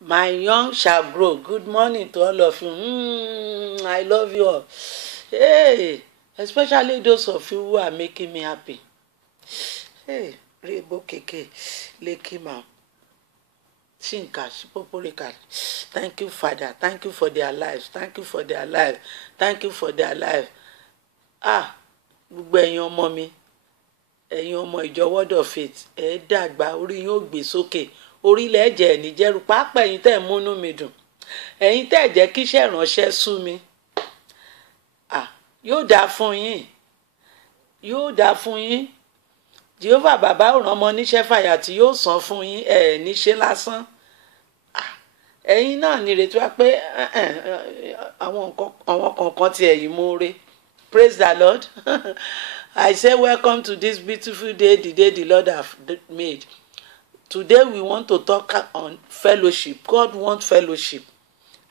My young shall grow. Good morning to all of you. I love you all. Hey, especially those of you who are making me happy. Hey, Rebo Keke, Lekima, Shinka, Shipoporika. Thank you, Father. Thank you for their lives. Thank you for their life. Thank you for their life. Gbogbo ẹ̀yin ọmọ mi, ẹ̀yin ọmọ ìjọ Word of Faith, ẹ dàgbà, orí yín ó gbé sókè. Orílẹ̀ ẹ̀jẹ̀ ẹ̀ níjẹ́rù pápá ẹ̀yin tẹ́ ẹ̀ múnú mi dùn. Ẹ̀yin tẹ́ ẹ̀ jẹ́ kí iṣẹ́ ìránṣẹ́ sú mi. Yóò dáa fún yín. Yóò dáa fún yín. Jehovah bàbá ò rán ọmọ níṣẹ́ fàyà tí yóò san fún yín ẹ̀ níṣẹ́ lásán. Ẹ̀yin náà ní ìrètí wa pé àwọn kọ̀ọ̀kan ti ẹ̀yìn mọ́re. Praise the Lord. I say welcome to this beautiful day, the day the Lord have made. Today we want to talk on fellowship. God wants fellowship.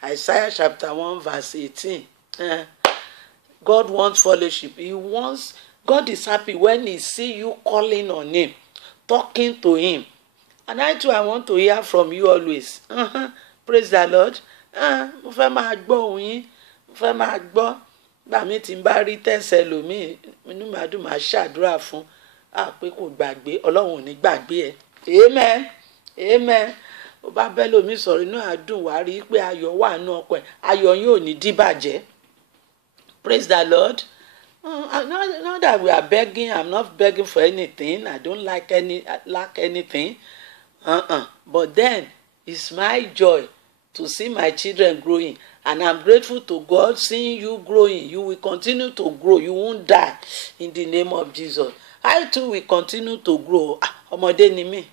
Isaiah chapter 1 verse 18. God wants fellowship. God is happy when he see you calling on him, talking to him. And I too, I want to hear from you always. Praise the Lord. Mo fẹ́ máa gbọ́ ohùn yín. Mo fẹ́ máa gbọ́. Gbà mí tí n bá rí tẹ̀sẹ̀ lòmíì, inú mi á dùn, máa ṣàdúrà fún. Pé kò gbàgbé, Ọlọ́run ò ní gbàgbé ẹ. Amen. Amen. Ó bá bẹ́ lòmíì sọ̀rọ̀, inú á dùn, wá rí pé ayọ̀ wà nínú ọkàn ẹ̀. Ayọ̀ yín ò ní díbàjẹ́. Praise the Lord. Not that we are begging. I'm not begging for anything. I don't lack anything. But then it's my joy to see my children growing, and I'm grateful to God seeing you growing. You will continue to grow. You won't die in the name of Jesus. I too will continue to grow. Ọmọdé ni mí.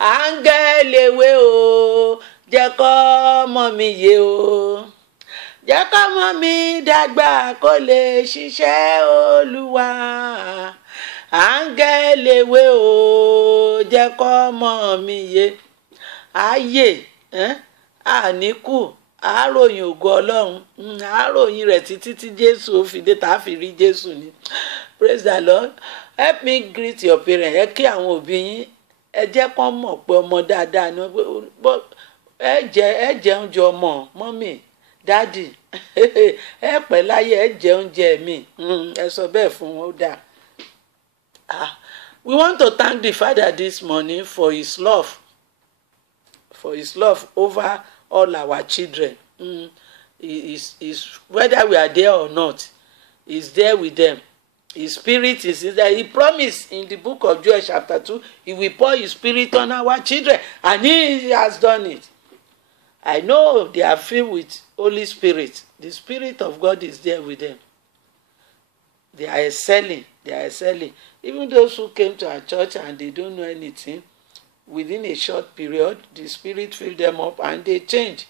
Áńgẹ́lì ewé o, jẹ́ kọ́mọ mi yé o. Jẹ́ kọ́mọ mi dàgbà kó lè ṣiṣẹ́ Olúwa. Áńgẹ́lì ewé o, jẹ́ kọ́mọ mi yé. Ayé àníkù àáròyìn ògo Ọlọ́run, àáròyìn rẹ̀ títí tí Jésù ó fi dé, tá a fi rí Jésù ni. Praise the Lord. Help me greet your parents. Ẹ kí àwọn òbí yín. Ẹ jẹ́ kán mọ̀ pé ọmọ dáadáa ni wọ́n. Ẹ jẹ oúnjẹ ọmọ, mọ́mì, dádì. Ẹ pẹ́ láyé, ẹ jẹ oúnjẹ mi. Ẹ sọ bẹ́ẹ̀ fún wọn, ó dáa. We want to thank the Father this morning for his love. For his love over all our children. Whether we are there or not, he's there with them. His spirit is there. He promised in the book of Joel chapter 2, he will pour his spirit on our children, and he has done it. I know they are filled with Holy Spirit. The Spirit of God is there with them. They are excelling. They are excelling. Even those who came to our church and they don't know anything, within a short period, the Spirit filled them up and they change.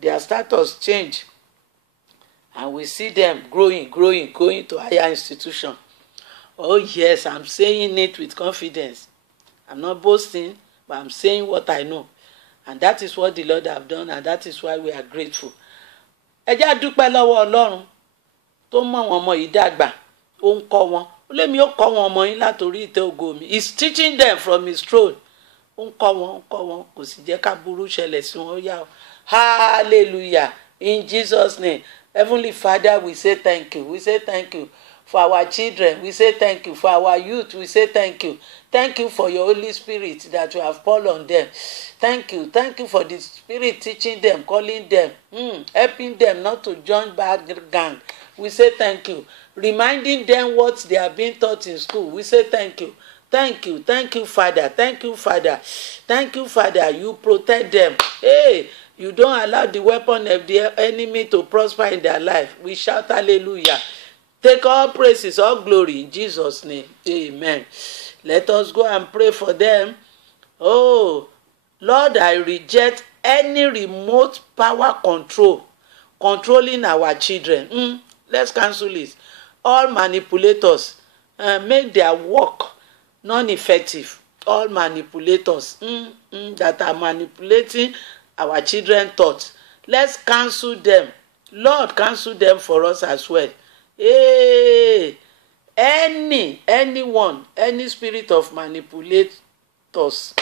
Their status change. And we see them growing, going to higher institution. Oh yes, I'm saying it with confidence. I'm not boasting, but I'm saying what I know. And that is what the Lord have done, and that is why we are grateful. Ẹ jẹ́ á dúpẹ́ lọ́wọ́ Ọlọ́run tó mọ àwọn ọmọ yìí dàgbà, ó ń kọ́ wọn. Ó lé mi ó kọ́ wọn ọmọ yín látorí ìtẹ́ ògo mi. He's teaching them from his throne. Ó ń kọ́ wọn, kò sì jẹ́ ká burú ṣẹlẹ̀ sí wọn. Ó yá o. Hallelujah. In Jesus' name. Heavenly Father, we say thank you. We say thank you for our children. We say thank you for our youth. We say thank you. Thank you for your Holy Spirit that you have poured on them. Thank you. Thank you for the Spirit teaching them, calling them, helping them not to join bad gang. We say thank you. Reminding them what they are being taught in school. We say thank you. Thank you. Thank you, Father. Thank you, Father. Thank you, Father. You protect them. Hey, you don't allow the weapon of the enemy to prosper in their life. We shout hallelujah. Take all praises, all glory in Jesus' name. Amen. Let us go and pray for them. Oh, Lord, I reject any remote power controlling our children. Let's cancel it. All manipulators, make their work non-effective. All manipulators that are manipulating our children's thoughts, let's cancel them. Lord, cancel them for us as well. Hey, anyone, any spirit of manipulators,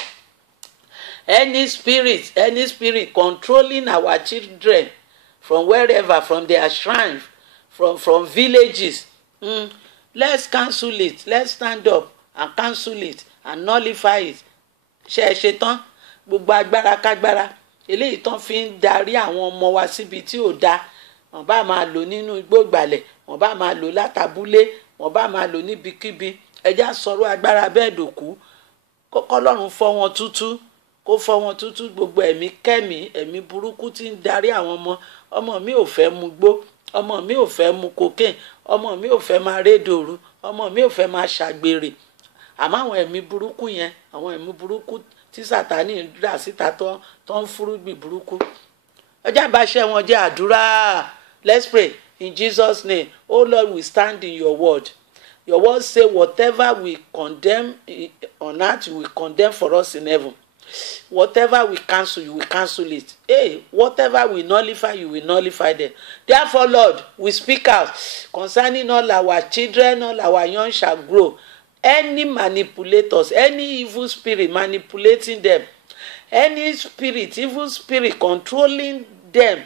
Any spirit controlling our children from wherever, from their shrine, from villages, let's cancel it. Let's stand up and cancel it and nullify it. Ṣe tán gbogbo agbára kágbára eléyìí tán fi ń darí àwọn ọmọ wa síbi tí ò dáa. Wọ́n bá máa lò nínú igbó ìgbàlẹ̀, wọ́n bá máa lò látàbúlé, wọ́n bá máa lò níbikíbi. Ẹjá sọ̀rọ̀ agbára bẹ́ẹ̀ dòkú. Kọ́lọ́run fọ́ wọn tútú, kó fọ́ wọn tútú gbogbo ẹ̀mí kẹ́mí, ẹ̀mí burúkú tí ń darí àwọn ọmọ. Ọmọ mi ò fẹ́ mu gbó, ọmọ mi ò fẹ́ mu cocaine, ọmọ mi ò fẹ́ máa rédòru, ọmọ mi ò fẹ́ máa ṣàgbèrè. Àmọ́ àwọn ẹ̀mí burúkú yẹn, àwọn ẹ̀mí burúkú tí Sátánì dà síta tó ń fúrúgbìn burúkú. Ọjà bá ṣẹ́ wọn jẹ́ àdúrà. Let's pray in Jesus' name. Oh Lord, we stand in your word. Your word say whatever we condemn on earth, you will condemn for us in heaven. Whatever we cancel, you will cancel it. Hey, whatever we nullify, you will nullify them. Therefore, Lord, we speak out concerning all our children, all our young shall grow. Any manipulators, any evil spirit manipulating them, any spirit, evil spirit controlling them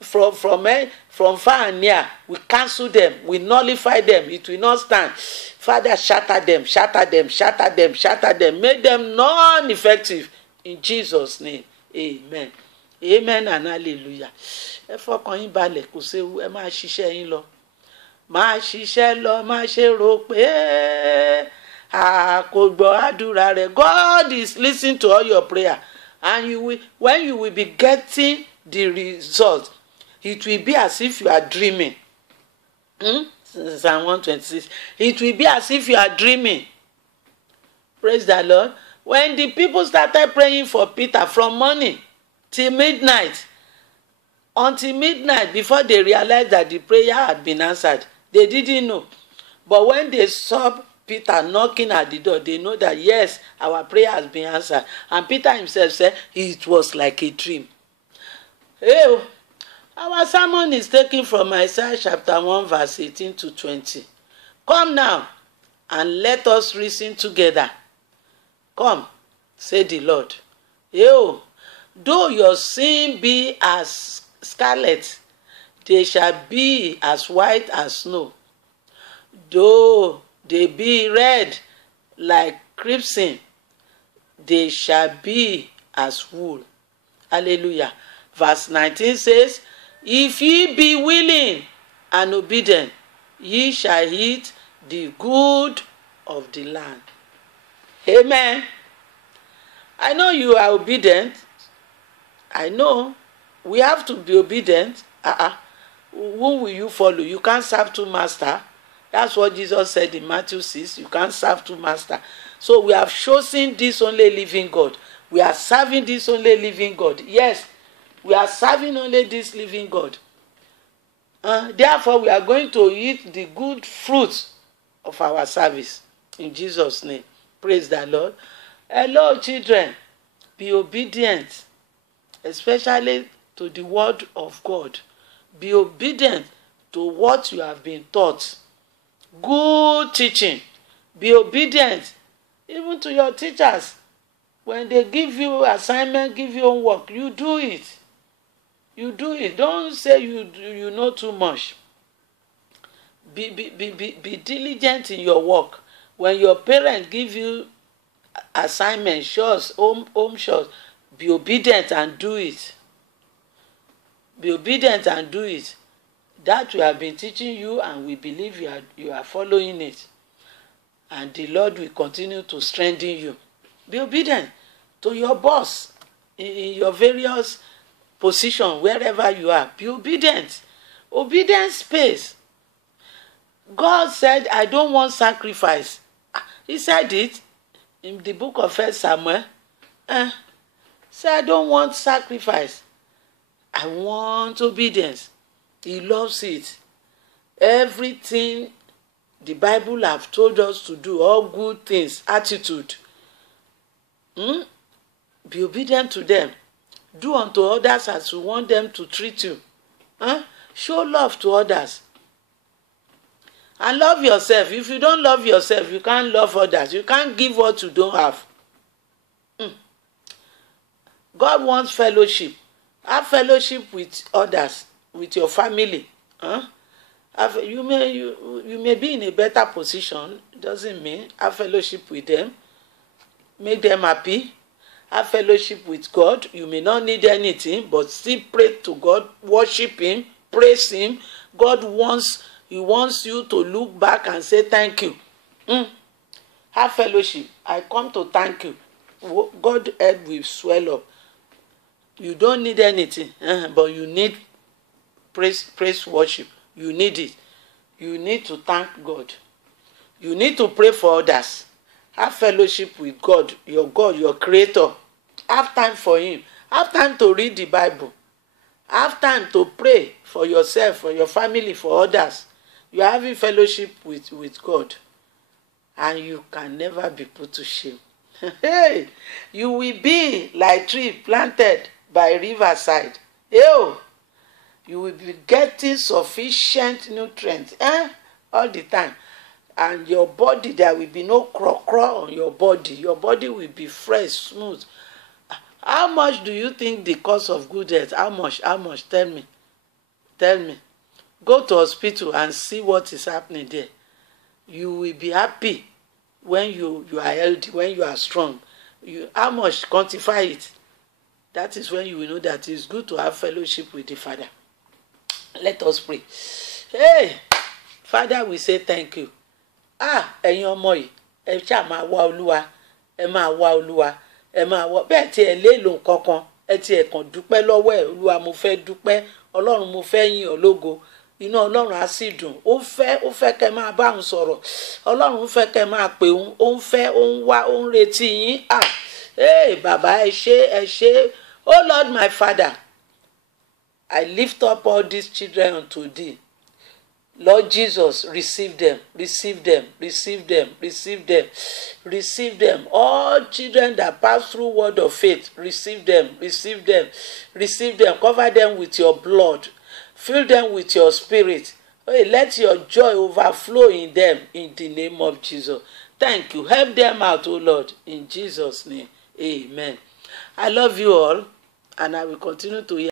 from far and near, we cancel them, we nullify them. It will not stand. Father, shatter them, shatter them, shatter them, shatter them, make them non-effective. In Jesus' name, amen. Amen and hallelujah. Ẹ fọkàn yín balẹ̀, kò séwu, ẹ máa ṣiṣẹ́ yín lọ. Máa ṣiṣẹ́ lọ, máa ṣe rò pé kò gbọ́ àdúrà rẹ̀. God is listening to all your prayer, and when you will be getting the result, it will be as if you are dreaming. Psalm 126. It will be as if you are dreaming. Praise the Lord. When the people started praying for Peter from morning till midnight, until midnight, before they realized that the prayer had been answered, they didn't know. But when they saw Peter knocking at the door, they know that yes, our prayer has been answered. And Peter himself said it was like a dream. Hey, our sermon is taken from Isaiah chapter 1 verse 18 to 20. Come now and let us reason together. Come, say the Lord. Yo, though your sin be as scarlet, they shall be as white as snow. Though they be red like crimson, they shall be as wool. Hallelujah. Verse 19 says, if ye be willing and obedient, ye shall eat the good of the land. Amen. I know you are obedient. I know we have to be obedient. Who will you follow? You can't serve two masters. That's what Jesus said in Matthew 6. You can't serve two masters. So we have chosen this only living God. We are serving this only living God. Yes, we are serving only this living God. Therefore, we are going to eat the good fruits of our service. In Jesus' name. Praise the Lord. Hello, children. Be obedient, especially to the word of God. Be obedient to what you have been taught. Good teaching. Be obedient even to your teachers. When they give you assignment, give you homework, you do it. You do it. Don't say you know too much. Be diligent in your work. When your parents give you assignment, chores, home chores, be obedient and do it. Be obedient and do it. That we have been teaching you, and we believe you are following it. And the Lord will continue to strengthen you. Be obedient to your boss in your various positions, wherever you are. Be obedient. Obedience pays. God said, I don't want sacrifice. He said it in the book of 1 Samuel. Say, I don't want sacrifice. I want obedience. He loves it. Everything the Bible have told us to do, all good things, attitude. Be obedient to them. Do unto others as you want them to treat you. Show love to others. And love yourself. If you don't love yourself, you can't love others. You can't give what you don't have. God wants fellowship. Have fellowship with others, with your family. You may be in a better position. Doesn't mean have fellowship with them. Make them happy. Have fellowship with God. You may not need anything, but still pray to God, worship Him, praise Him. God wants you to look back and say thank you. Have fellowship. I come to thank you. God head will swell up. You don't need anything, but you need praise worship. You need it. You need to thank God. You need to pray for others. Have fellowship with God, your creator. Have time for Him. Have time to read the Bible. Have time to pray for yourself, for your family, for others. You are having fellowship with God. And you can never be put to shame. Hey, you will be like tree planted by riverside. You will be getting sufficient nutrients all the time. And your body, there will be no craw on your body. Your body will be fresh, smooth. How much do you think the cost of good health? How much? Tell me. Go to hospital and see what is happening there. You will be happy when you are healthy, when you are strong. How much? Quantify it. That is when you will know that it's good to have fellowship with the Father. Let us pray. Hey, Father, we say thank you. Ẹ̀yin ọmọ yìí, ẹ ṣáà máa wá Olúwa, ẹ máa wá Olúwa, ẹ máa wá bẹ́ẹ̀ tí ẹ lélo nǹkankan, ẹ tí ẹ kàn dúpẹ́ lọ́wọ́ ẹ̀. Olúwa, mo fẹ́ dúpẹ́. Ọlọ́run, mo fẹ́ yìn ọ́ lógo. Inú Ọlọ́run á sì dùn. Ó fẹ́ kẹ́ máa bá òun sọ̀rọ̀. Ọlọ́run fẹ́ kẹ́ máa pè òun. Ó ń fẹ́, ó ń wá, ó ń retí yín. Bàbá, ẹ ṣé. Oh Lord, my Father, I lift up all these children unto thee. Lord Jesus, receive them. All children that pass through word of faith, receive them. Cover them with your blood. Fill them with your spirit. Let your joy overflow in them in the name of Jesus. Thank you. Help them out, oh Lord, in Jesus' name. Amen. I love you all, and I will continue to hear.